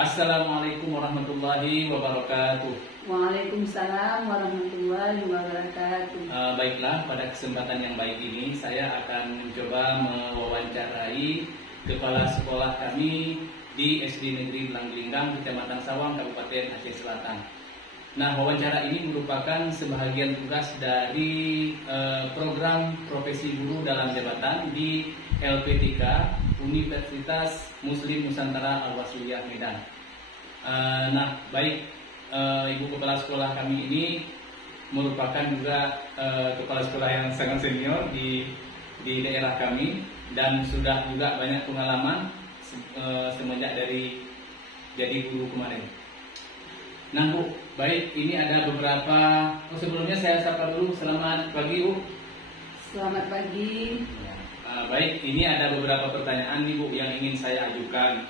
Assalamualaikum warahmatullahi wabarakatuh. Waalaikumsalam warahmatullahi wabarakatuh. Baiklah, pada kesempatan yang baik ini saya akan mencoba mewawancarai kepala sekolah kami di SD Negeri Belanggelinggang, Kecamatan Sawang, Kabupaten Aceh Selatan. Nah, wawancara ini merupakan sebahagian tugas dari program profesi guru dalam jabatan di LP3 Universitas Muslim Nusantara Al-Wasliyah Medan. Nah, baik, Ibu Kepala Sekolah kami ini merupakan juga kepala sekolah yang sangat senior di daerah kami dan sudah juga banyak pengalaman semenjak dari jadi guru kemarin. Nah, Bu, baik, ini ada beberapa. Sebelumnya saya sapa dulu. Selamat pagi, Bu. Selamat pagi. Baik, ini ada beberapa pertanyaan nih, Bu, yang ingin saya ajukan.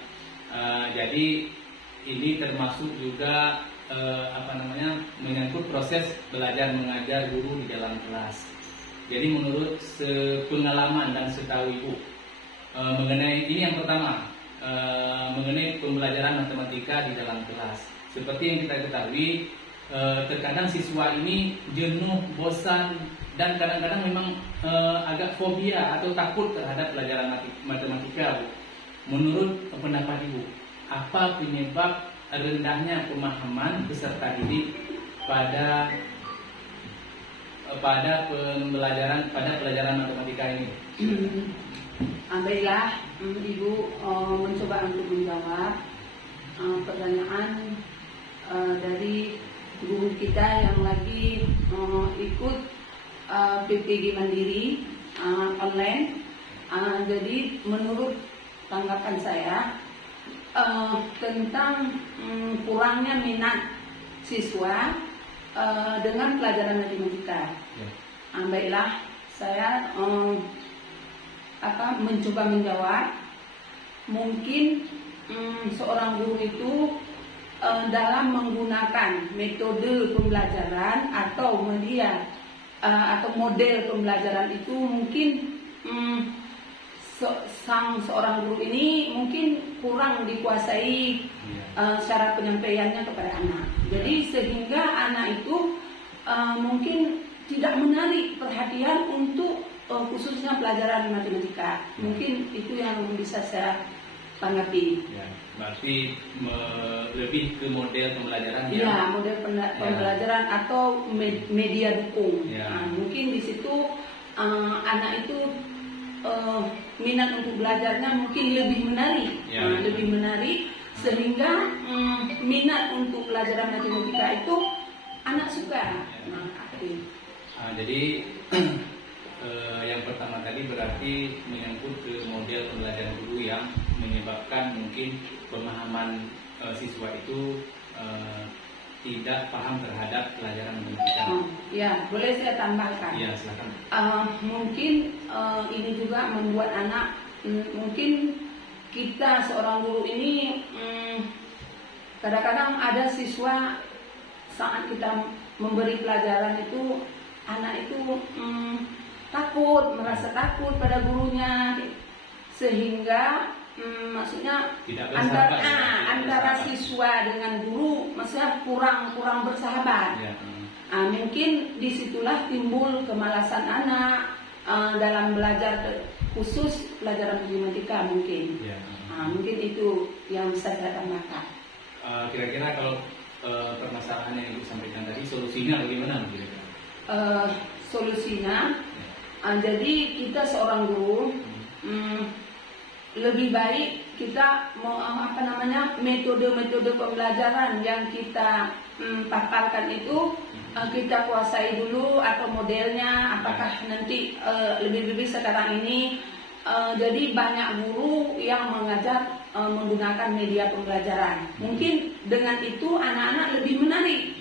Jadi ini termasuk juga menyangkut proses belajar mengajar guru di dalam kelas. Jadi menurut pengalaman dan setahu Ibu mengenai ini, yang pertama mengenai pembelajaran matematika di dalam kelas. Seperti yang kita ketahui, terkadang siswa ini jenuh, bosan, dan kadang-kadang memang agak fobia atau takut terhadap pelajaran matematika, Bu. Menurut pendapat Ibu, apa penyebab rendahnya pemahaman peserta didik pada pelajaran matematika ini? Baiklah, Ibu mencoba untuk menjawab pertanyaan dari guru kita yang lagi ikut PPG Mandiri online. Jadi menurut tanggapan saya tentang kurangnya minat siswa dengan pelajaran matematika. Baiklah, saya mencoba menjawab. Mungkin seorang guru itu dalam menggunakan metode pembelajaran atau media atau model pembelajaran itu mungkin seorang guru ini mungkin kurang dikuasai cara penyampaiannya kepada anak. Jadi sehingga anak itu mungkin tidak menarik perhatian untuk khususnya pelajaran matematika. Mungkin itu yang bisa saya tanggapi. Ya, berarti lebih ke model pembelajaran. Ya, model pembelajaran atau media dukung. Mungkin di situ anak itu minat untuk belajarnya mungkin lebih menarik, sehingga minat untuk pelajaran matematika itu anak suka. Jadi yang pertama tadi berarti menyangkut ke model pembelajaran guru yang menyebabkan mungkin pemahaman siswa itu tidak paham terhadap pelajaran matematika. Ya, boleh saya tambahkan? Ya, silakan. Mungkin ini juga membuat anak, mungkin kita seorang guru ini kadang-kadang ada siswa saat kita memberi pelajaran itu, anak itu takut, merasa takut pada gurunya, sehingga maksudnya antara siswa dengan guru maksudnya kurang bersahabat. Mungkin disitulah timbul kemalasan anak dalam belajar, khusus pelajaran matematika mungkin. Mungkin itu yang bisa saya tambahkan. Kira-kira kalau permasalahan yang Ibu sampaikan tadi, solusinya bagaimana kira-kira? Solusinya, jadi kita seorang guru lebih baik kita metode-metode pembelajaran yang kita paparkan itu kita kuasai dulu, atau modelnya apakah nanti lebih sekarang ini jadi banyak guru yang mengajar menggunakan media pembelajaran. Mungkin dengan itu anak-anak lebih menarik,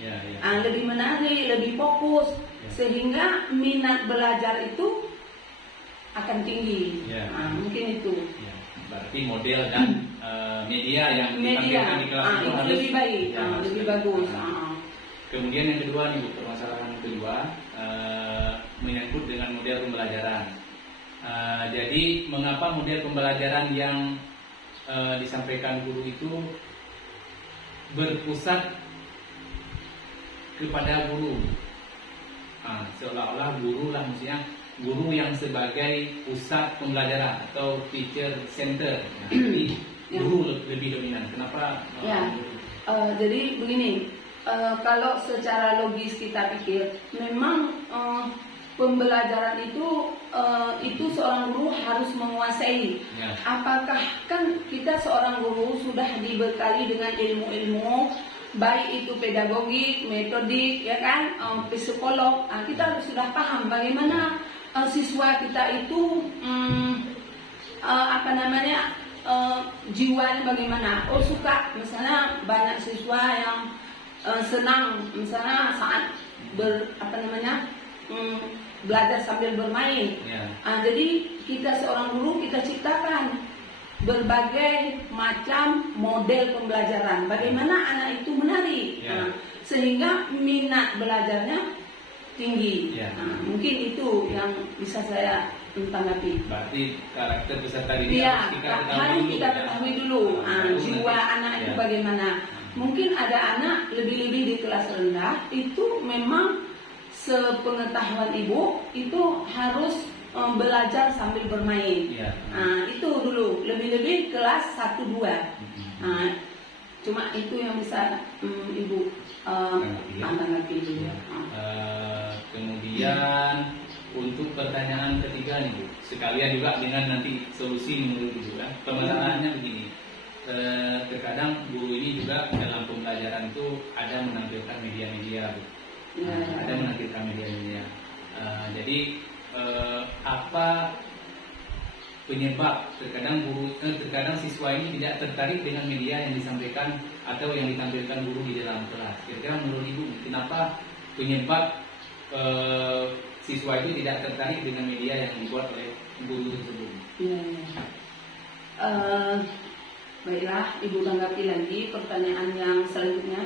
lebih fokus, sehingga minat belajar itu akan tinggi. Mungkin itu. Berarti model dan media yang ditampilkan di kelas itu harus lebih baik, lebih bagus. Kemudian yang kedua nih, permasalahan kedua menyangkut dengan model pembelajaran. Jadi mengapa model pembelajaran yang disampaikan guru itu berpusat kepada guru. Seolah-olah guru lah, maksudnya guru yang sebagai pusat pembelajaran atau teacher center. Jadi guru lebih dominan. Kenapa? Jadi begini, kalau secara logis kita pikir, memang pembelajaran itu seorang guru harus menguasai. Apakah kan kita seorang guru sudah dibekali dengan ilmu-ilmu, baik itu pedagogik, metodik, ya kan, psikolog. Kita sudah paham bagaimana siswa kita itu jiwanya bagaimana. Suka, misalnya banyak siswa yang senang, misalnya saat belajar sambil bermain. Jadi kita seorang guru, kita ciptakan berbagai macam model pembelajaran. Bagaimana anak itu menari, sehingga minat belajarnya tinggi. Mungkin itu yang bisa saya tanggapi. Berarti karakter peserta didik harus kita ketahui dulu. Jiwa anak itu bagaimana. Mungkin ada anak lebih-lebih di kelas rendah, itu memang sepengetahuan ibu itu harus belajar sambil bermain. Itu dulu, lebih-lebih kelas 1-2. Cuma itu yang bisa ibu tanggapi dulu. Kemudian untuk pertanyaan ketiga nih Bu, sekalian juga dengan nanti solusi menurut Ibu ya. Permasalahannya begini, terkadang guru ini juga dalam pembelajaran itu ada menampilkan media-media Bu. Ada menampilkan media-media. Jadi apa penyebab terkadang siswa ini tidak tertarik dengan media yang disampaikan atau yang ditampilkan guru di dalam kelas? Kira-kira menurut Ibu penyebab siswa itu tidak tertarik dengan media yang dibuat oleh guru tersebut? Baiklah, Ibu tanggapi lagi pertanyaan yang selanjutnya.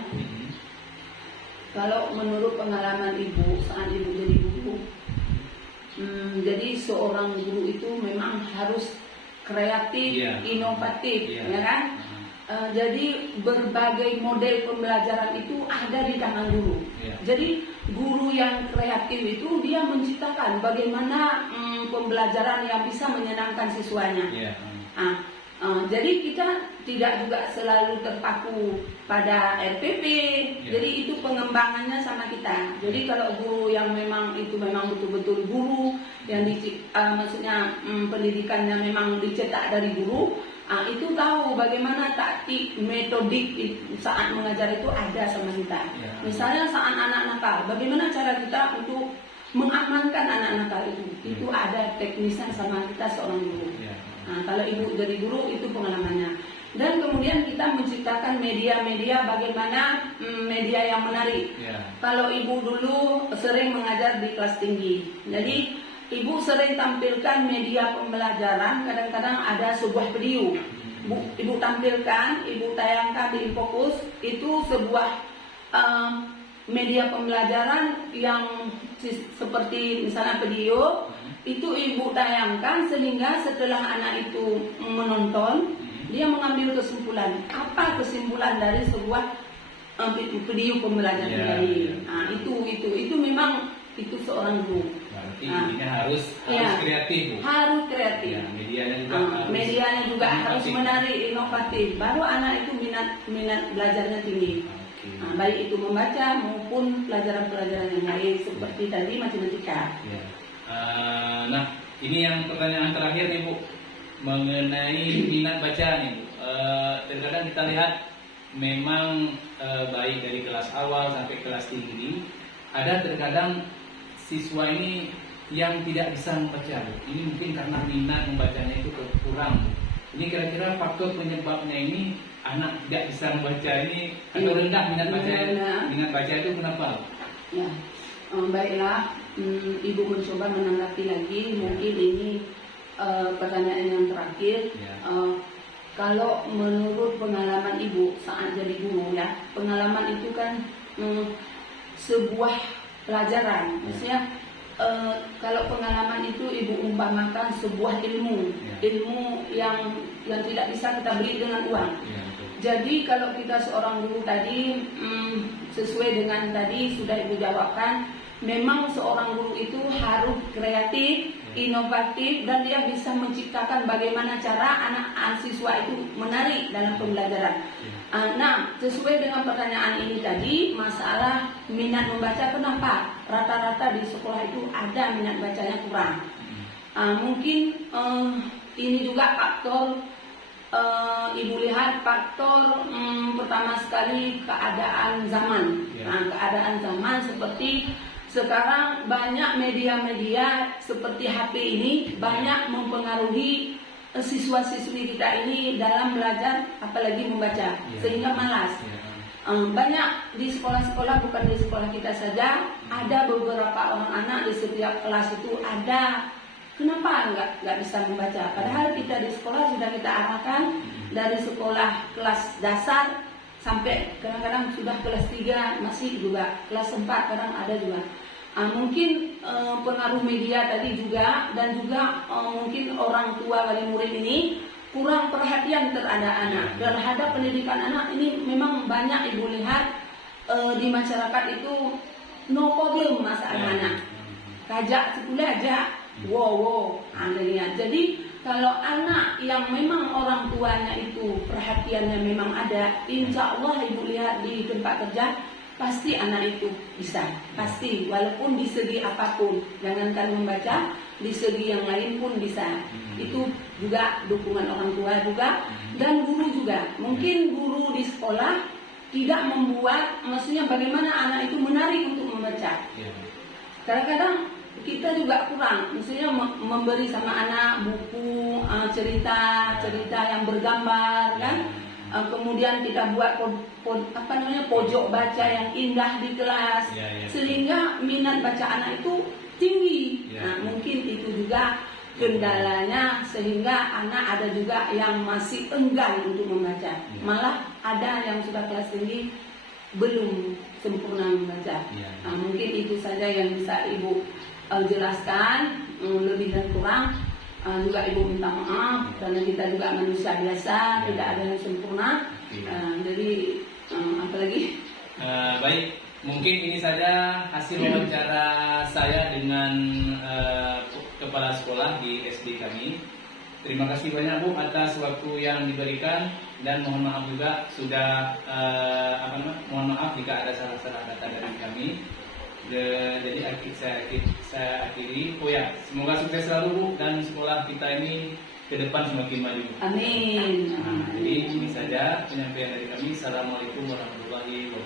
Kalau menurut pengalaman Ibu saat Ibu jadi guru, jadi seorang guru itu memang harus kreatif, inovatif, ya kan? Jadi berbagai model pembelajaran itu ada di tangan guru. Jadi guru yang kreatif itu dia menciptakan bagaimana pembelajaran yang bisa menyenangkan siswanya. Jadi kita tidak juga selalu terpaku pada RPP. Jadi itu pengembangannya sama kita. Jadi kalau guru yang memang betul-betul guru yang maksudnya pendidikannya memang dicetak dari guru, itu tahu bagaimana taktik metodik saat mengajar itu ada sama kita. Misalnya saat anak nakal, bagaimana cara kita untuk mengamankan anak nakal itu ada teknisnya sama kita seorang guru. Kalau Ibu jadi guru itu pengalamannya. Dan kemudian kita menciptakan media-media bagaimana media yang menarik. Kalau Ibu dulu sering mengajar di kelas tinggi, jadi Ibu sering tampilkan media pembelajaran. Kadang-kadang ada sebuah video Ibu tampilkan, Ibu tayangkan di Infokus. Itu sebuah media pembelajaran yang seperti misalnya video. Itu Ibu tayangkan sehingga setelah anak itu menonton, dia mengambil kesimpulan. Apa kesimpulan dari sebuah video pembelajaran tadi? Itu memang itu seorang guru. Berarti intinya harus kreatif, Bu. Harus kreatif. Medianya juga harus menarik, inovatif. Baru anak itu minat belajarnya tinggi. Baik itu membaca maupun pelajaran-pelajaran yang lain seperti tadi matematika. Nah, ini yang pertanyaan terakhir nih Bu, mengenai minat baca nih Bu. Terkadang kita lihat memang baik dari kelas awal sampai kelas tinggi, ada terkadang siswa ini yang tidak bisa membaca Bu. Ini mungkin karena minat membacanya itu kurang Bu. Ini kira-kira faktor penyebabnya ini anak tidak bisa membaca ini atau rendah minat baca itu kenapa? Baiklah, Ibu mencoba menanggapi lagi. Mungkin ini pertanyaan yang terakhir. Kalau menurut pengalaman Ibu saat jadi guru ya, pengalaman itu kan sebuah pelajaran. Maksudnya kalau pengalaman itu Ibu umpamakan sebuah ilmu yang tidak bisa kita beli dengan uang. Jadi kalau kita seorang guru tadi, sesuai dengan tadi sudah Ibu jawabkan, memang seorang guru itu harus kreatif, inovatif, dan dia bisa menciptakan bagaimana cara anak siswa itu menarik dalam pembelajaran. Nah, sesuai dengan pertanyaan ini tadi, masalah minat membaca, kenapa rata-rata di sekolah itu ada minat bacanya kurang? Mungkin ini juga faktor, Ibu lihat faktor pertama sekali keadaan zaman. Keadaan zaman seperti sekarang banyak media-media seperti HP ini banyak mempengaruhi siswa-siswi kita ini dalam belajar, apalagi membaca, sehingga malas. Banyak di sekolah-sekolah, bukan di sekolah kita saja, ada beberapa orang anak di setiap kelas itu ada. Kenapa nggak bisa membaca? Padahal kita di sekolah sudah kita arahkan dari sekolah kelas dasar sampai kadang-kadang sudah kelas 3 masih juga, kelas 4 kadang ada juga. Mungkin pengaruh media tadi juga, dan juga mungkin orang tua wali murid ini kurang perhatian terhadap pendidikan anak. Ini memang banyak Ibu lihat di masyarakat itu no problem masalah anak. Kajak sekolah aja, wow, anehnya. Jadi kalau anak yang memang orang tuanya itu perhatiannya memang ada, insya Allah Ibu lihat di tempat kerja pasti anak itu bisa, pasti, walaupun di segi apapun, jangankan membaca, di segi yang lain pun bisa. Itu juga dukungan orang tua juga, dan guru juga. Mungkin guru di sekolah tidak membuat, maksudnya bagaimana anak itu menarik untuk membaca. Kadang-kadang kita juga kurang, maksudnya memberi sama anak buku cerita yang bergambar, kan? Kemudian kita buat pojok baca yang indah di kelas, sehingga minat baca anak itu tinggi. Nah, mungkin itu juga kendalanya, sehingga anak ada juga yang masih enggan untuk membaca. Malah ada yang sudah kelas tinggi belum sempurna membaca. Mungkin itu saja yang bisa Ibu jelaskan, lebih dan kurang. Juga Ibu minta maaf karena kita juga manusia biasa, tidak ada yang sempurna. Jadi apalagi? Baik, mungkin ini saja hasil wawancara saya dengan kepala sekolah di SD kami. Terima kasih banyak Bu atas waktu yang diberikan, dan mohon maaf juga sudah mohon maaf jika ada salah-salah kata dari kami. Jadi saya akhiri. Semoga sukses selalu Bu, dan sekolah kita ini ke depan semakin maju. Amin. Jadi ini saja penyampaian dari kami. Assalamualaikum warahmatullahi wabarakatuh.